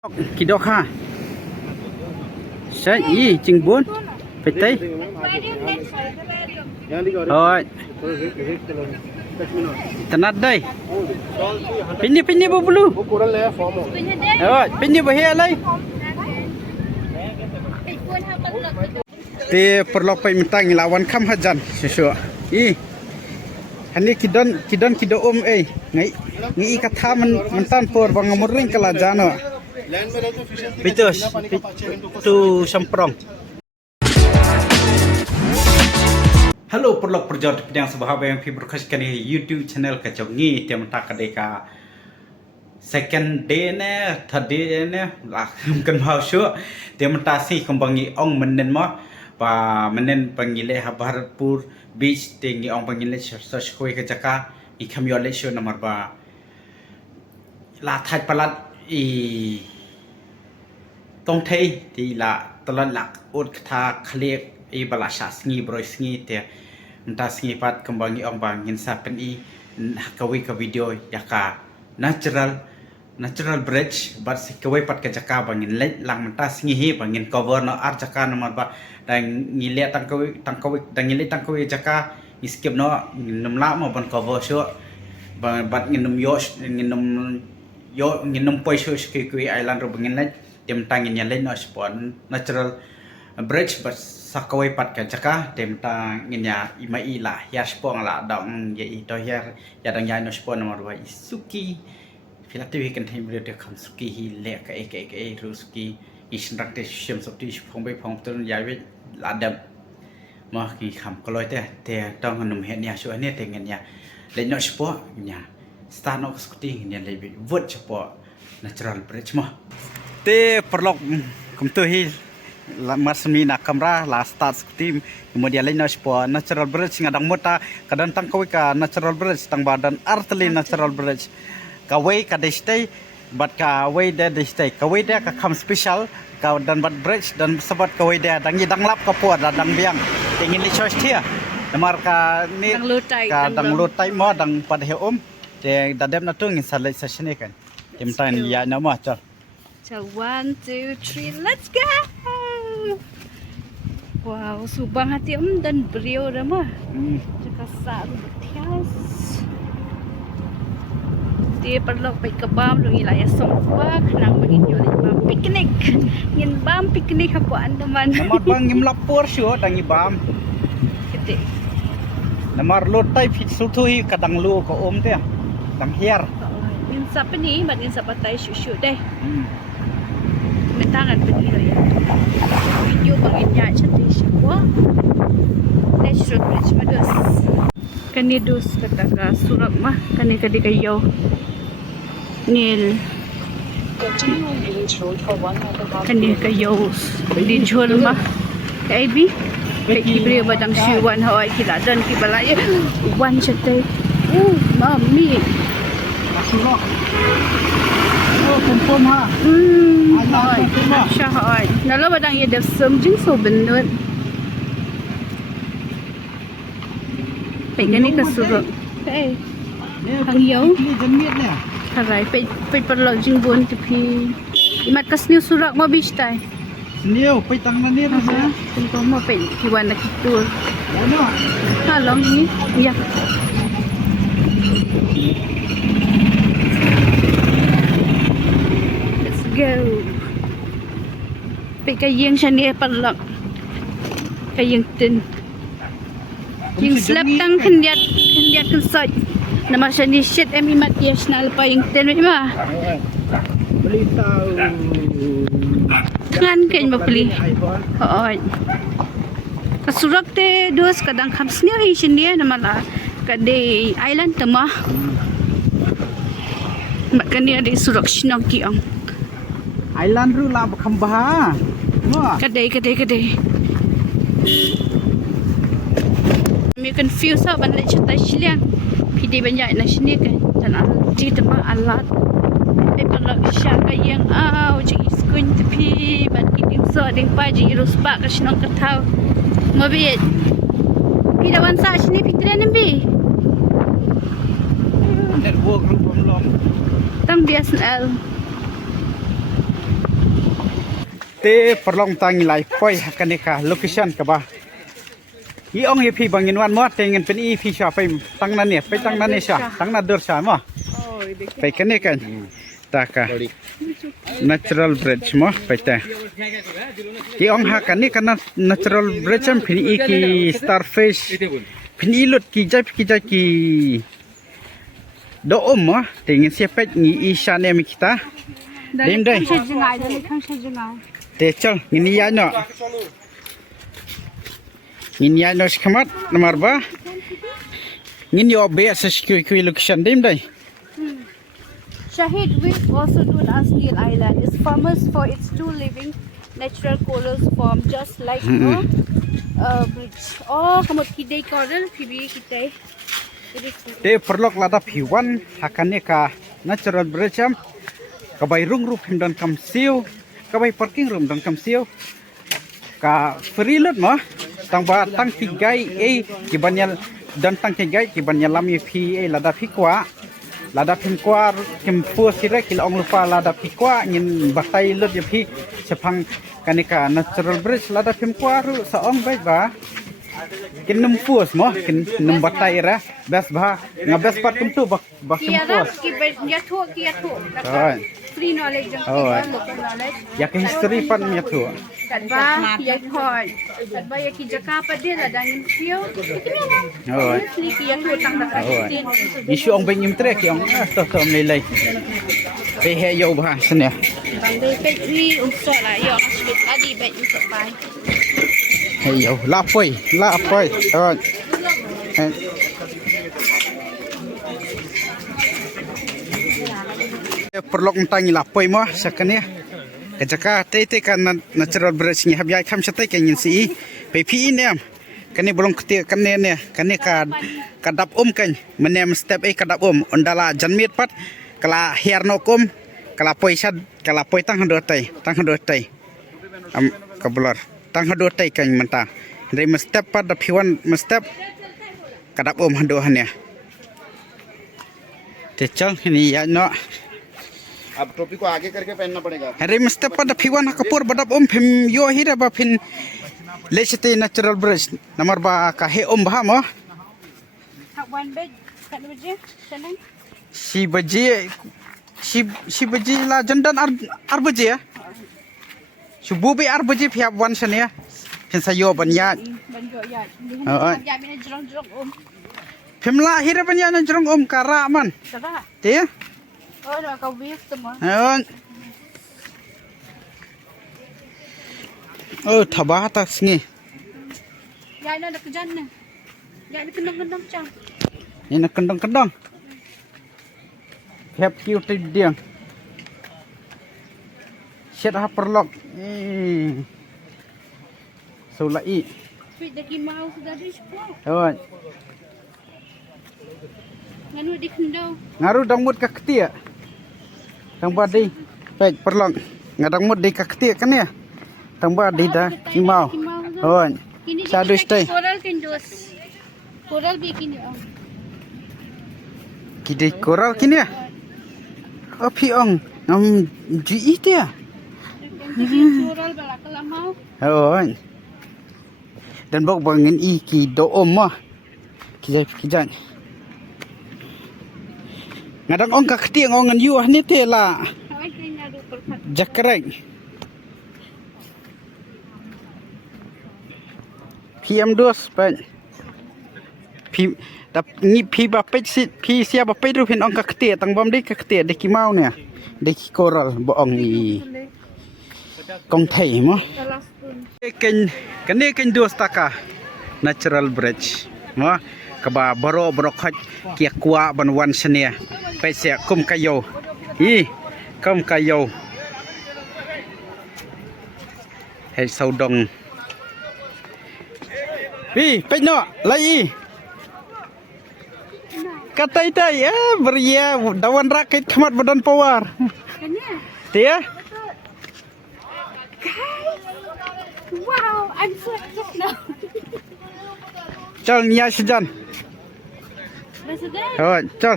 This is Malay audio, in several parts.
Kidok ha. Sai ching bun. Petai. Oi. Tanat dai. Pinni bulu. Oi, pinni bahe alai. Te perlu pai minta ngilawan kam hajan sesu. Hani kidon ngai kata mentan por bang muring kala jano. Bitus tu samprong. Halo perlok perjot pedang sahabat yang berkasihkan YouTube channel kajongi tiam tak kadeka second day ne third day ne lah kan mau syo tiam tasi kembangi ong menen mo pa menen pangile Bharatpur beach tengi ong pangile search koi ke jaka ikam yo le syo nomor ba la thai palat tong thai ti la talan lak ut kha khliek balasha sngi broi sngi te entah sngi pat kembangi ong bang ngin sapen hakawi ka video yaka natural bridge bat si kawai pat ka jaka bangin let lang mentah sngi hi bangin cover no ar jaka nomor ba dang ngile tangkawi dang ngile tangkawi jaka skip no namla mo ban cover syo bat nginum nginum poi syo ki island ro bangin let tem tangin ya let no spon natural bridge but sakawai pat ka jaka tem ta nginya imai la ya spong la dong ye to ya dang ya no spon nomor ba suki filativi kan thim de kham suki hi le ka ek ruski isnrakte shem sopti phong bai phong tun ya wi la dam ma ki kham koloi te tong num he nya so ne te ngnya le no spo nya stan ok skuti nya le vot spo natural bridge ma te perlok kum tu hi masmi na kamera la start skuti kemudian lain spo natural bridge ngadang mota kadang tangkawi ka natural bridge tang badan artli natural bridge kawai ka destai bat kawai de destai kawai de ka kam special ka dan bat bridge dan sebat kawai de dang lap ka puat dang biang ingin li choice dia namar ka ni ka dang lutai mo dang pad he te dadem na tung salai session kan timtan ya nama cha. So 1, 2, 3, let's go! Wow, subang hati dan beliau dah mah. Jika saru bertias. Dia perlu pergi ke bam lu ilah ya sompa kenang begini oleh bam piknik. Ngin bam piknik apa anda man? Namar bang ngim lapor syo dang bam. Gede. Namar lotai fit sutu hi kadang lu ko te. Dang hiar. Insap ni, mat insap patai syusyu deh. Tangan berdiri ya. Video baginya cantik semua. Natural bridge madus. Kani dus kata ka surat mah kani kadi kayo. Nil. Kani kayo di jol mah. Kaibi. Kay kibre badang siwan hawai kiladan kibalaya. Wan cantik. Mami. Masulok. Oh, pom ha. Syahai. Nala badang ye dah semjing so benut. Pengen ni kesuruk. Eh. Hang yo. Harai pe perlu jingbun tepi. Imat kasniu surak mo bistai. Sniu pe tang na ni rasa. Tentu mo pe kiwan nak kitul. Ono. Halong ni. Ya. Go. Pe kayeng sani palak. Kayeng tin. Yung slap tang kendiat kesot. Nama sani shit emimat national pa yung tin ma. Beli tahu. Kan kain mapli. Oo. Kasurak te dos kadang kamsnya hi sini nama la kade island tama. Mat kani ada surak sinoki ang. Island ru la khambah. Kadai. Kami confused lah bandar cerita Shiliang. Pidi banyak nak sini kan. Dan di tempat alat. Paper lock syaka yang jadi skun tepi. Bat kitim so ding paji rusbak ke sinong ketau. Mabit. Pida wansa sini pikiran nembi. Network ru belum. Tang BSNL. te perlong tangi lai poi hakaneka location ka ba i ong hi phi bangin wan mo tengen pen i phi sha pai tang na ne pai tang na ne sha tang na dur sha mo pai kane kan taka natural bridge mo pai ta i ong hakani kana natural bridge am phin i ki starfish phin i lut ki jai ki do mo tengen siapa ni i sha ne mi kita Đêm đây. Để chal, ini ya no. Ini ya no sekamat nomor ba. Ini obe sesuai location đêm đây. Shahid Reef, also known as Neil Island, is famous for its two living natural corals formed just like a bridge. Oh, kamu kidai coral, pibi kidai. Để perlok lada piwan hakannya ka natural bridge am. Kabai rung rup him dan kam siu, kabai parking room dan kam siu, ka free lot mo, tang ba tang tigai kibanyal dan tang tigai kibanyal lami pi lada pikwa kim pu sire kila ong lupa lada pikwa ngin batai lot ya pi sepang kanika natural bridge lada pikwa ru sa ong baik ba kin num puas mo kin num batai ra best ba ngabes pat tum tu bak kim puas Kia thu. Free knowledge yang local knowledge. Ya ke history pan mi tu. Kadba ya khoi. Kadba ya ki jaka pa de la dangin siu. Oh. Free ki ya thu tang da ka tin. Isu ong bengim trek yang to nilai. Pe he yo ba sene. Bang de pe tri so la yo asbit adi bet you so pai. Hey yo, la poi. Oh. Perlok tangi lapoi mo sakane kajaka te kan natural bridge ni habyai kham satai kan yin si pe phi nem kane bolong kte kane ne kane ka kadap kan menem step kadap ondala janmit pat kala herno kala poisad kala poi tang hando tai am kabular tang hando tai kan menta dai step pat da phiwan step kadap hando hanya te chal ni ya no अब टोपी को आगे करके पहनना पड़ेगा अरे मस्त pada phiwan kapur badap phim yo hira ba phin lechete natural bridge nomor ba ka he bha mo Hak wan bet kat baje senang. si baji la jandan ar baje ya subuh be ar baje phiap wan sania phin sayo banya Banjo ya. Ya mina jerong phim la hira banya na jerong kara man Salah. te Oh, dah kau biar semua. Oh thabah ta singi Ya, ini ada kerjaan ni. Ya, ini kendang-kendang cang. ini kendang phep kiu ti diang set ha perlok sulai Fit dah mau sudah di sekolah. oh Nganu di kendang. ngaru dangmut ka ketia tang badi pek perlong ngadang mut di ka ketia kan ya tang badi da kimau oh Ini sadu stay Coral tindus. Coral bikin ya. kide koral kini ya oh piong ngam ji itu ya Coral balak lamau. oh dan bok bangin iki do mah kijan ngadang ong ka ketia ngongan yu ni te la Awak ini ada perkat. jakrek PM2 pen P tap ni P ba pe si P sia ba pe ru pin ong ka ketia tang bom de ka ketia de ki mau ne de ki koral bo ong ni kong thai mo Salah pun. ken 2 taka natural bridge mo kaba baro khaj kia kwa ban wan senia pe se kum kayo kum kayo hay sau dong pe no lai katai tai beria dawan rakit khamat badan pawar Kanya. dia Wow, I'm so excited now. chal nya sejan President. oh chal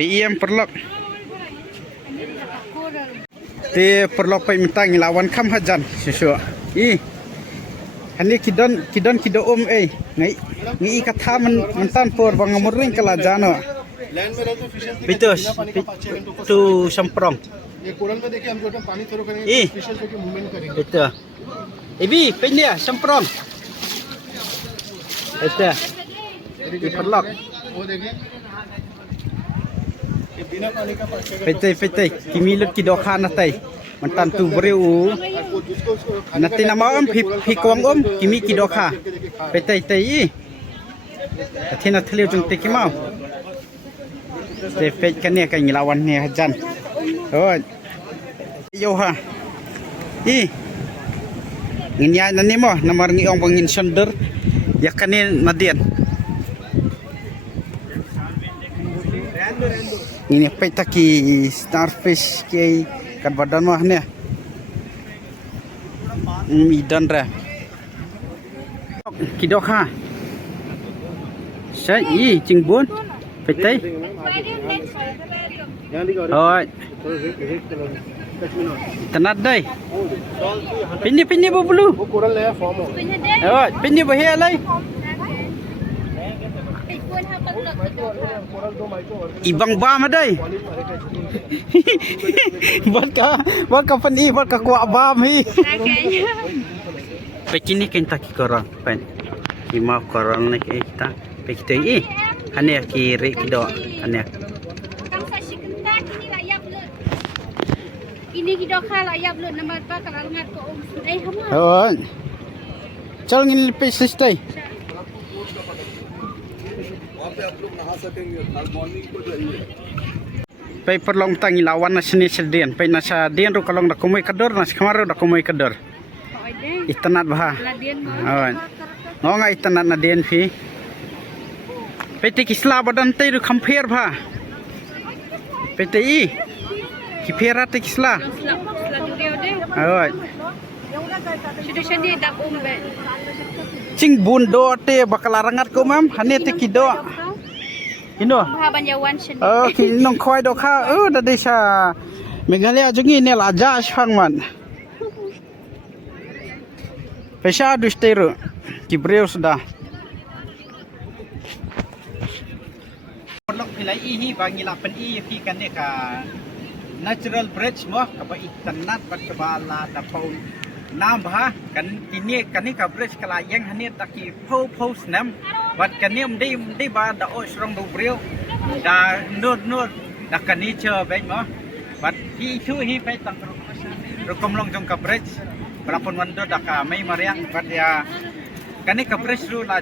PM perlok. Te perlok pai mitang lawan kam hajan sesu. Hani kidon kido ngai kata mentan por bang muring kala jano. Land में रहते fishes Pitus tu semprong. ये कोरल में देखिए हम जो पानी थ्रो करेंगे ई। फिशेस जो कि मूवमेंट करेंगे Itu. Ibi pindia semprong. Itu. Di perlok. वो देखिए ये बिना पानी का पानी Pete kimilut kido kana tai. Mentan tu beriu. वो जिसको उसको Nanti nama pi kuang kimi kido ka. Pete tai. Athina thliu jung te kimau. Te pet kan ni kan lawan ni hajan. Oh. Yo ha. Nginya nani mo namar ngi ong bangin sonder. Ya kan ni nadian. Ini pet taki starfish ki kan badan mah ni. Midan ra. Kidok ha. Sai ching bun. Petai. Oi. Tanat dai. Pini bulu. वो कोरल नया फॉर्म हो Oi, pini bahe alai. Coral दो micro Ibang ba madai. Buat ka pani, buat ka kuak bam hi. Pekini kan tak korang pen. Kima korang ni kita. Pekita hanya kiri kido hanya. Ini kita kalah ya belum nama apa kalau ngat ko hama. Oh. Chal ngin pe sistai. वहाँ पे आप लोग नहा सकेंगे कल मॉर्निंग को जाइए Pai perlong tangi lawan na sini sedian. Pai nasa dian ru kalong da kumai kador nas kamaru da kumai kador. Itanat bah. Ladian Oh. Ngonga itanat na dian fi. Pai te kisla badan te ru khamper bah. Pai te kipera te kisla. Oh. Sudah sendiri dak be. Cing bundo te bakal rangat ko mam. Hane te kido. Ino. Banyawan sendiri. Oh, kinong khoi do kha. Da desa Meghalaya jungi ne laja ashang man. Pesa dusteru kibreu sudah. Perlok pilai ihi bangi lapan pi kan ne ka natural bridge mo ka ba itanat bat ka bala da pau nam ba kan ini kan ni ka bridge kala yang hane taki po snam bat kan ni mdei ba da o srong do breu da nod da kan ni che bai mo bat hi chu hi pai tang rokom long jong ka bridge berapun wando da ka mai mariang bat ya kan ni ka bridge ru la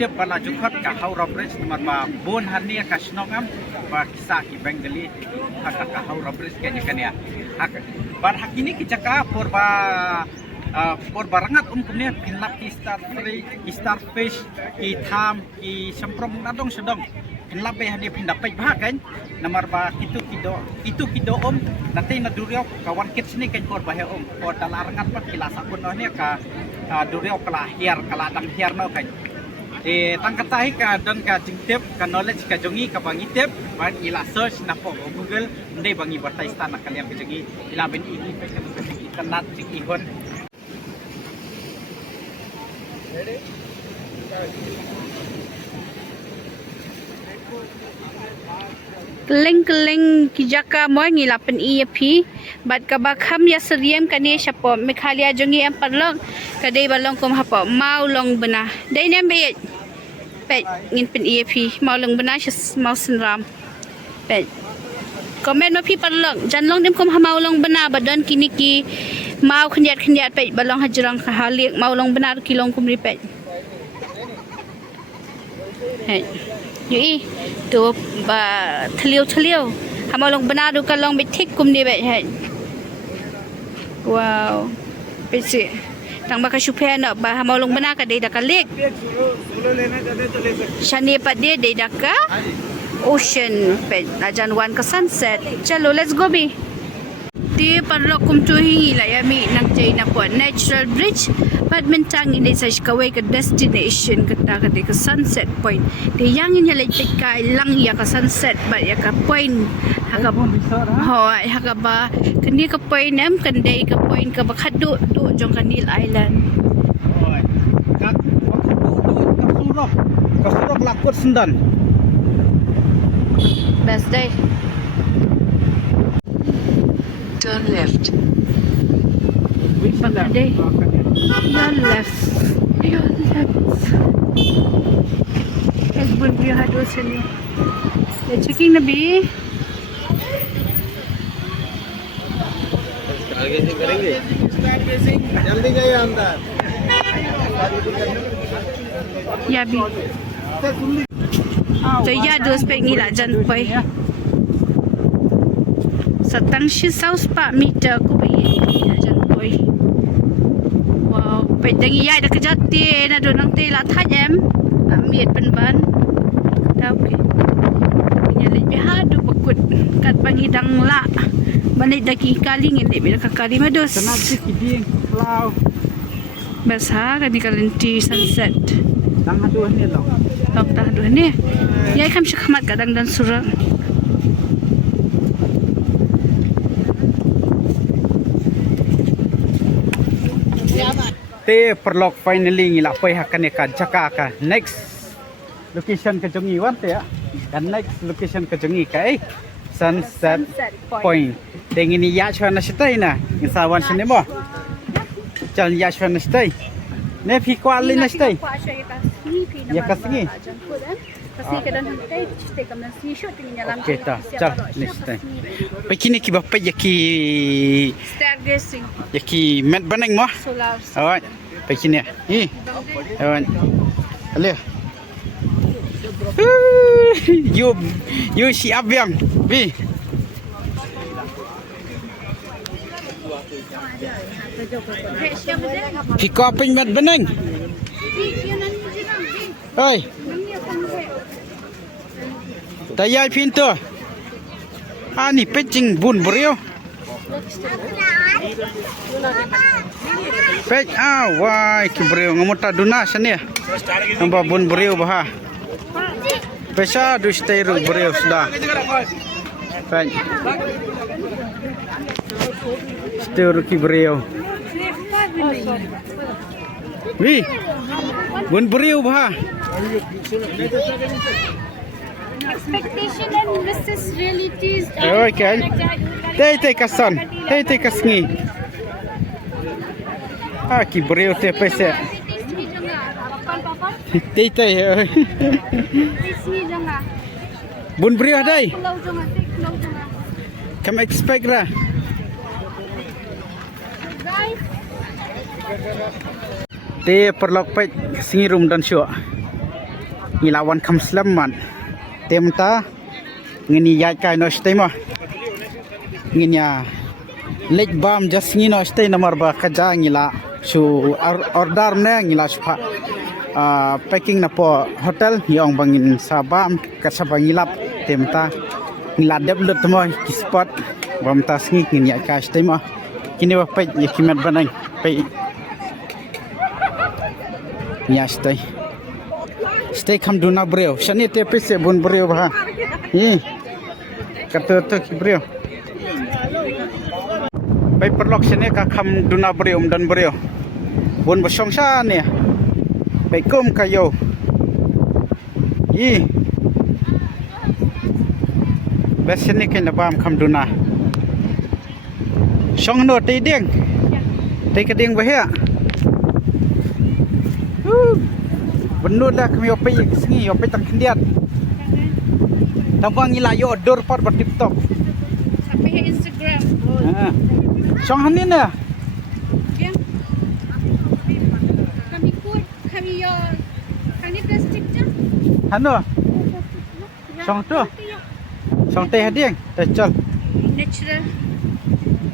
tiap bala jukhat ka haura bridge nomor ba bon hania ka snongam ba kisah ki bengali hak ka haura bridge kan ya hak bar hak ini kicaka por barangat kumnya pinlap ki starfish ki tham ki semprong nadong sedong pinlap be hadi pindapai bah kan nomor ba itu kido nanti na duriau kawan kit sini kan por bah por dalarangat pa kilasa pun ne ka duriau kala hiar kala dang hiar no kan tangkatahi ka don ka jingtip ka knowledge ka jongi ka bangitip ban ila search na po Google ndai bangi batai stan na kalian ka jongi ila ben ini pe ka internet jing ihon Keleng kijaka moi ngilapan pi bat ka bakham ya seriem kani syapo Meghalaya jongi am parlong kadai balong kom hapo mau long bena dai nem be pet ngin pen pi mau long bena mau senram pet komen ma pi parlong jan long dem kom ha mau long bena badan kini ki mau khnyat pet balong hajrang ka haliek mau long bena ki long kum ri pet hey Yui tu ba thliu hama long bana du ka long be thik kum ni be hai wow pesi tang ba ka shupe na ba hama long bana ka dei da ka lek shani pa dei da ka ocean pe ajan wan ka sunset chalo let's go be ti parlo kum tu hi la ya mi nang chei na po natural bridge Pat mentang ini sa kaway ka destination kata ka di ka Sunset Point. Di yang inya lay ka lang ya ka sunset ba ya ka point. Haka hoy haka ba kandi ka point em kandi ka point ka bakado do jong Kanil Island. Oi. Kak kasurok lakut sendan. Best day. Turn left. Day. Your left. Your left. Es bunyi hadu sini. They're checking Nabi. जल्दी जाइए अंदर Ya bi. So ya dos pe ngila jan pai. Satang shi saus pa meter ko ba ya jan pai. Wow, pe dang ya da kejati na do nang te la thajem. Amit pen ban. Tau ke. Nya le bi hadu bakut kat pangidang la. Balik daki kaling ini bila kakali mados. Sana si kiding cloud. Basah kan ni kalenti sunset. Tang aduh ni loh. Tok dah dua ni. Ya kam syakmat kadang dan surang. Te perlok finally ngila pai hakan ka jaka ka next location ka jongi wan te ya. Dan next location ka jongi ka Sunset Point. Dengan ini ya chwana sitai na. Insawan sini mo. Jalan ya chwana sitai. Ne phi kwa le na sitai. Ya kasih. Kasi kadang hantai ciste kam nasi shooting nyalam. Okay ta. Chal ni sitai. Pakini ki bapa yaki Stargazing yaki mat baneng mo. solar. Alright. Pakini. Alright. Ale. You siap yang. Bi. Pika ping mat beneng. Oi. Tayai pintu. Ani pecing bun beriu. Pec wai ki beriu ngamota duna sani. Namba bun beriu bah. Pesa du stay ru beriu sudah. Pec. Stay ru ki beriu. Wi. Bun beriu bah. Expectation and versus realities. Okay. Tei kasan. Tei kasngi. Ki beriu te pesa. Tei. Bun beriu dai. Kam expect ra. Te perlok pet singi room dan syo. Ngilawan kam slaman. Temta ngini yai kai no stay mo. Nginya lek bam just ngino stay nomor ba kaja ngila su order ne ngila spa packing na po hotel yong bangin sabam kasabang ngilap temta ngila develop mo ki spot bam tas ngi ngini yai kai stay mo. Kini ba pet yakimat banang pe ya stay. Stay kam duna brio. Shani te pese bun brio bah. Kata tu ki brio. Bai perlok sini ka kam duna brio dan brio. Bun bosong sa ni. Bai kum kayo. Bes sini kena bam kam duna. Song no te ding. Te ka ding bah. Benur dah kami opai sengi opai tak kendiat. Tambang ngila yo dor pot ber TikTok. Sampai ke Instagram. Song hanin ya. Ya. Kami kod kami yo kami plastik je. Hano. Song tu. Song teh hadiang. Dah chal. Natural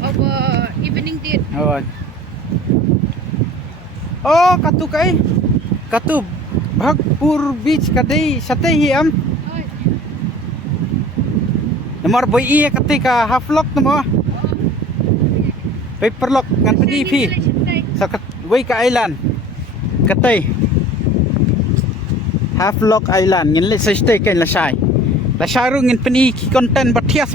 over evening date. Oh, katu kai. Katu Bhagpur beach kadai satay hiam. Nomor boy iya ketika half lock namo. Paper lock ngan pedi phi. Sakat way ka island. katay Havelock Island ngin le stay kan la sai ru ngin peni content batias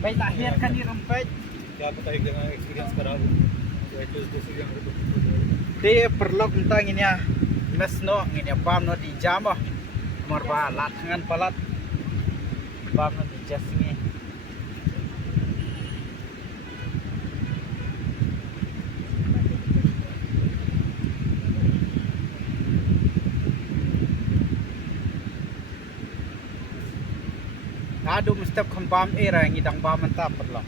baik akhir kan ni rempet क्या पता एक जगह एक्सपीरियंस खराब हो एटलीस्ट दूसरी जगह पे de perlok tentang ini ya mesno ini bam no di jam nomor ba lat ngan palat bam no di jas ni Aduh mesti kembam era ngidang bam mantap perlok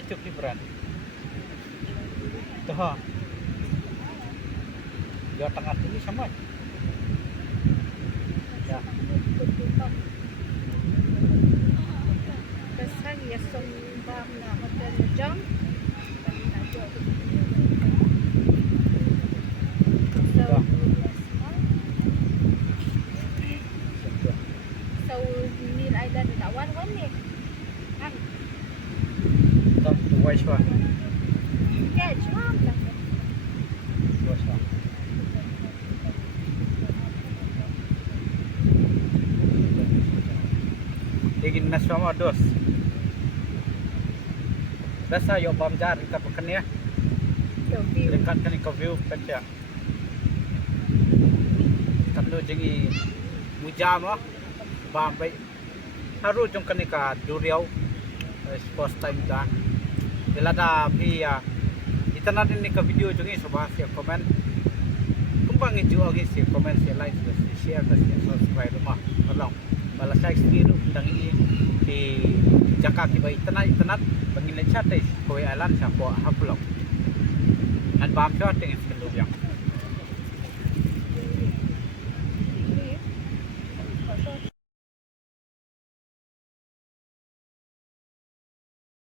itu kibran Tuh. Di tengah ini sama. Ya. Kesan ya sombam na hotel jam. So Nil Island na wan ni. Kan. Tak tuai swa. Catch mom lah. Tuai swa. Ingin meswa dos. Biasa yo bam jar kita pekan ya. Dekat kan ke view pecah. Kando jengi mujam bam baik. Haru jong kan ka duriau sports time ta. Dilada phi इतना दिन का वीडियो जो है सुबह से कमेंट कुंबंग जो आगे से कमेंट से लाइक से शेयर से सब्सक्राइब मा मतलब बाला साइक वीडियो तंगी di Jakarta ba इतना bangin na chat कोई ऐलान sa po hapulok nan bam shot dengan sekelu yang